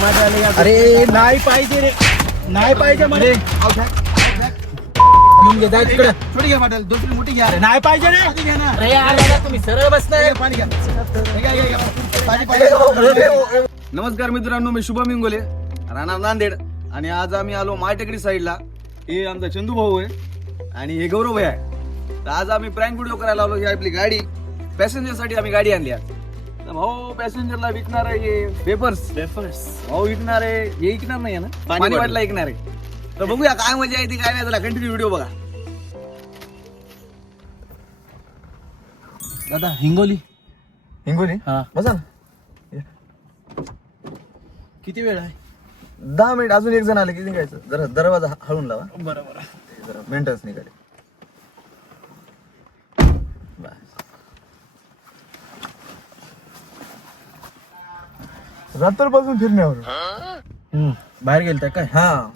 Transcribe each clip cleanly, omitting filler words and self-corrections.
टमाटे आले या. अरे नाही पाहिजे रे, नाही पाहिजे मला. घेऊन घे, जा तिकडे. छोटी घ्या बॉटल, दुसरी मोठी घ्या. नाही पाहिजे रे. मोठी घ्या ना. अरे यार दादा, तुम्ही सरळ बसताय. पाणी घ्या. घ्या. पाणी. नमस्कार मित्रांनो, मी शुभम इंगोले, राहणार नांदेड. आणि आज आम्ही आलो माळटेकडी साईडला. हे आमचा चंदू भाऊ आहे आणि हे गौरव भाई आहे. तर आज आम्ही प्रँक व्हिडिओ करायला आलो. ही आपली गाडी पॅसेंजर साठी आम्ही गाडी आणली आहे. तर भाऊ पॅसेंजरला विकणार आहे हे पेपर्स. भाऊ विकणार आहे, हे विकणार नाही ना, पाणी बाटला विकणार आहे. तर बघूया काय मजा आहे ती, काय नाही. त्याला कंटिन्यू व्हिडिओ बघा. दादा हिंगोली. हिंगोली हा, बसा ना. किती वेळ आहे? 10 मिनिट. अजून एक जण आले की निघायचं. जरा दरवाजा हळून लावा. बरोबर. जरा मेंटेनन्स निघाले. रात्रपासून फिरण्यावर बाहेर गेलता काय? हा,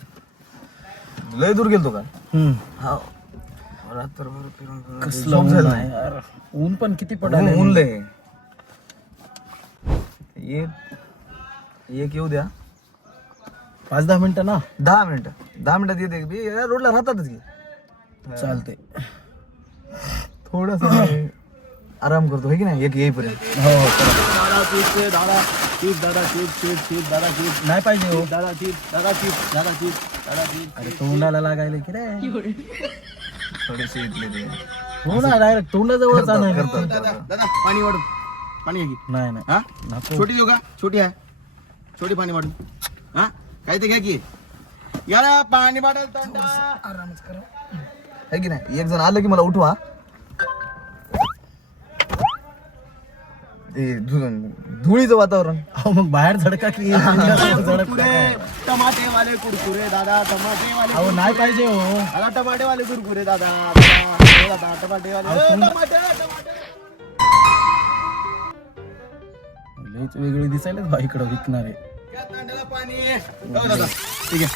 लय दूर गेलतो का? हा, रात्रभर फिरून कसलं झोप ऊन झालं आहे नाही. यार. ऊन पण किती पडायला ऊन लय. एक येऊ द्या. 5-10 मिनिटं ना. 10 मिनिटं. 10 मिनिटात येते. या रोडला राहतातच की. चालते. थोडस आराम करतो है की नाही, एक येईपर्यंत. हो दादा चीज, दादा चीज, दादा चीज, दादा चीज. नाही पाहिजे हो. दादा चीज, दादा चीज, दादा चीज, दादा चीज. अरे तोंडाला लागायला की रे. थोडेसे इथले ते. हो ना, डायरेक्ट तोंडाजवळ जाणार. दादा दादा पाणी वाढून. पाणी घे की. नाही नाही हा, नको. छोटी देऊ का? छोटी आहे. छोटी पाणी वाढून. हा, काय ते घ्या की. याला पाणी बाटल आरामच करा. है की नाही. एक जण आलं की मला उठवा. ते धुळीचं वातावरण. हो मग बाहेर झडका की टमाटे वाले कुरकुरे दादा, टमाटे वाले. अहो नाही पाहिजे हो. दादा टमाटे वाले कुरकुरे दादा, टमाटे वाले. लईच वेगळी दिसायला बा इकडं विकणारे. पाणी. हो दादा, ठीक आहे.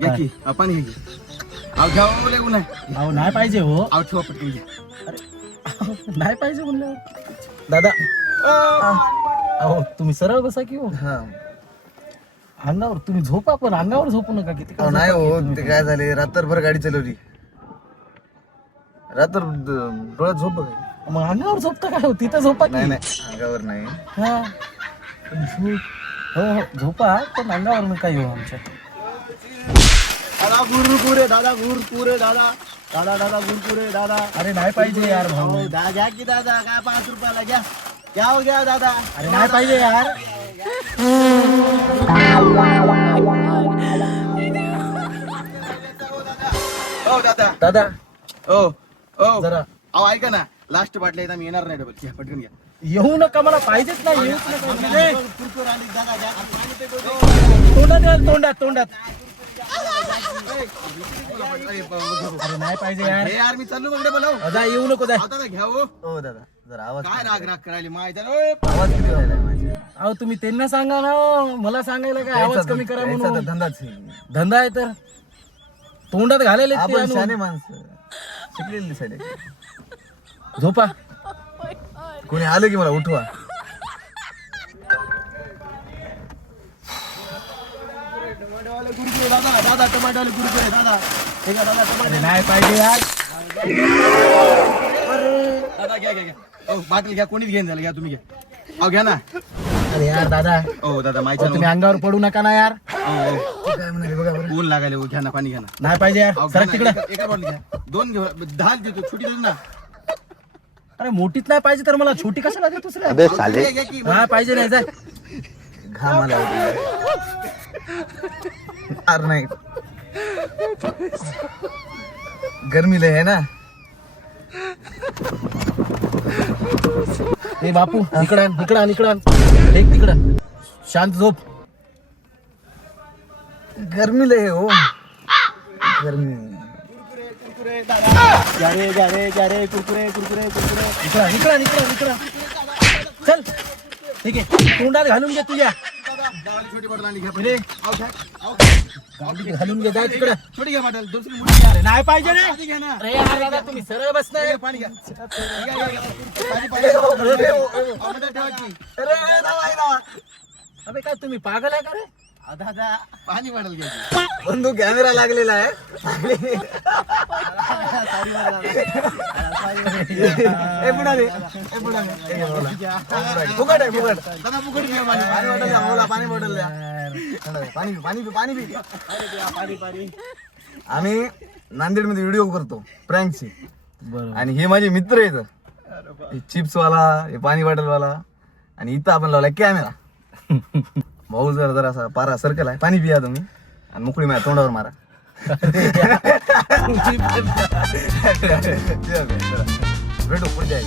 घ्या की. हा, पाणी घ्या की. अहो घ्या हो, लय ऊन आहे. अहो नाही पाहिजे हो. अहो ठेवा पटकन घ्या. अहो, नाही पाहिजे म्हणलं दादा. अहो तुम्ही सरळ बसा की हो. हा, अंगावर तुम्ही झोपा, पण अंगावर झोपू नका. किती अहो नाही हो, ते काय झाले, रात्रभर गाडी चालवली. रात्र डोळ्यात झोप बघ. मग अंगावर झोपता काय हो? तिथं झोपा नाही की. नाही, अंगावर नाही. हा, हो हो झोपा, पण अंगावर नका येऊ आमच्या. दादा गुरकुरे दादा, गुरकुरे दादा, दादा दादा गुरकुरे दादा. अरे नाही पाहिजे यार भाऊ. दादा घ्या की दादा, काय 5 रुपयाला घ्या. घ्या हो, घ्या दादा. अरे नाही पाहिजे यार. हो दादा. दादा हो हो, जरा अहो ऐका ना, लास्ट बाटल्या येतात, मी येणार नाही. डबल घ्या, पटकन घ्या. येऊ नका, मला पाहिजेच नाही. येऊच नका. ए, कुरकुरे आणि दादा घ्या. पाणी ते करू. तोंडात घाल, तोंडात तोंडात. अरे अरे नाही पाहिजे यार. हे यार, मी चाललो मग डबल. हो दादा येऊ नको जा. दादा घ्या हो. हो दादा जरा आवाज. काय राग राग करायला माहिती. आवाज किती व्हायला माझे. अहो तुम्ही त्यांना सांगा ना, मला सांगायला काय आवाज कमी करा म्हणून. धंदाच धंदा आहे तर तोंडात घालायला ते आपण आणून. शाने माणसं, शिकलेली साईड. झोपा. कोणी आलं की मला उठवा. गुरकुरे दादा, दादा टमाटे गुरकुरे दादा. हे घ्या दादा, अरे टमाटे. नाही पाहिजे यार. दादा घ्या घ्या घ्या. हो बाटल घ्या, कोणीच घेऊन झालं. घ्या तुम्ही घ्या. अहो घ्या ना. अरे यार दादा, हो दादा, अहो, माहिती तुम्ही अंगावर पडू नका ना यार. काय म्हणाले बघा बरं. ऊन लागायला. हो घ्या ना, पाणी घ्या ना. नाही पाहिजे यार. अहो, घ्या सर ना, तिकडे. एका बॉटल घ्या. 2 घेऊ. 10 देतो, छोटी देतो ना. अरे मोठीच नाही पाहिजे तर मला छोटी कशाला देतोस रे? अहो, घ्या, घ्या की. हा पाहिजे नाही जाय. घामाला अरे नाही, गर्मी लय आहे ना. ए बापू इकडं इकडं इकडं एक तिकडं. शांत झोप. गर्मी लय आहे हो. गर्मी. कुरकुरे दादा. जा रे जा रे जा रे. कुरकुरे कुरकुरे कुरकुरे. इकडं इकडं इकडं इकडं. चल ठीक आहे, तोंडात घालून घे तुझ्या. छोटी बॉटल आणली. घ्या अरे, अहो, घ्या. अहो, गाडीत घालून घे, जाय तिकडं. छोटी घ्या बॉटल, दुसरी मोठी घ्या. अरे नाही पाहिजे रे. पाणी घ्या ना. अरे यार दादा, तुम्ही सरळ बसताय. पाणी घ्या. पाणी पाणी. अहो, ठेवा की. अबे काय तुम्ही पागल आहे का रे? दादा पाणी पडेल बंधू कॅमेरा लागलेला आहे ए पुढाले ए पुढाले फुकट आहे फुकट दादा फुकट घ्या पाणी पाणी बॉटल द्या मला पाणी बॉटल द्या पाणी पाणी पाणी पी आम्ही नांदेड मध्ये व्हिडिओ करतो प्रँकची बरोबर. आणि हे माझे मित्र आहेत चिप्स वाला हे पाणी बॉटल वाला आणि इथं आपण लावलाय कॅमेरा भाऊ जरा असा पारा सर्कल आहे पाणी पिया तुम्ही आणि मोकळी माझ्या तोंडावर मारा भेटू पुढच्या